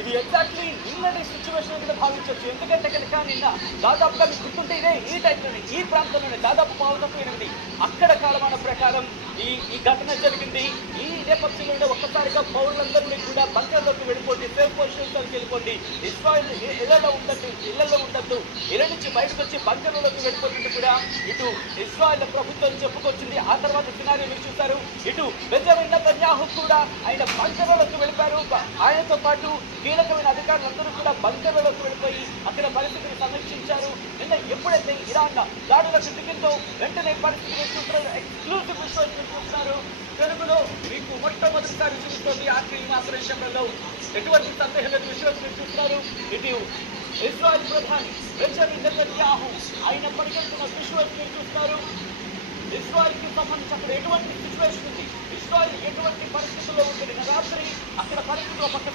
ఇది ఎగ్జాక్ట్లీ నిన్నటి సిచ్యువేషన్ కింద భావించవచ్చు. ఎందుకంటే కనుక నిన్న దాదాపుగా మీకు గుర్తుంటే ఇదే ఈ టైంలోనే ఈ ప్రాంతంలోనే దాదాపు 7:30 అక్కడ కాలమాన ప్రకారం ఈ ఘటన జరిగింది. ఈ నేపథ్యంలోనే ఒక్కసారిగా పౌరులందరినీ కూడా బంకర్లోకి వెళ్ళిపోండి, సేఫ్ పొజిషన్స్కి వెళ్ళిపోండి, ఇస్రాయల్ ఇళ్లలో ఉండద్దు, ఇళ్ళ నుంచి బయటకు వచ్చి బంకర్లోకి వెళ్ళిపోతుంటే కూడా ఇటు ఇస్రాయల్ ప్రభుత్వం చెప్పుకొచ్చింది. ఆ తర్వాత సినారీ మీరు చూశారు. ఇటు బెంజమిన్ నెతన్యాహు కూడా ఆయన బంకర్లోకి వెళ్ళిపోయారు. ఆయనతో పాటు కీలకమైన అధికారులందరూ కూడా బంకర్లోకి వెళ్ళిపోయి అక్కడ పరిస్థితిని సమీక్షించారు. నిన్న ఎప్పుడైతే ఇరాన్ దాడులకు దిగిందో వెంటనే పరిస్థితిని చూస్తున్నారు. ఎక్స్క్లూసివ్ విషయం చూస్తున్నారు. తెలుగులో మీకు మొట్టమొదటిసారి చూస్తుంది ఆర్టీ మాత్రం విషయంలో ఎటువంటి సందేహం లేని విషయం మీరు చూస్తున్నారు. ఇటు ఇజ్రాయెల్ ప్రధాని బెంజమిన్ నెతన్యాహు ఆయన పరిగెడుతున్న విజువల్స్ మీరు చూస్తున్నారు. ఇజ్రాయెల్ కి సంబంధించి అక్కడ ఎటువంటి సిచ్యువేషన్ ఉంది, ఇజ్రాయెల్ ఎటువంటి పరిస్థితుల్లో ఉంది, రాత్రి అక్కడ పరిస్థితుల్లో పక్కన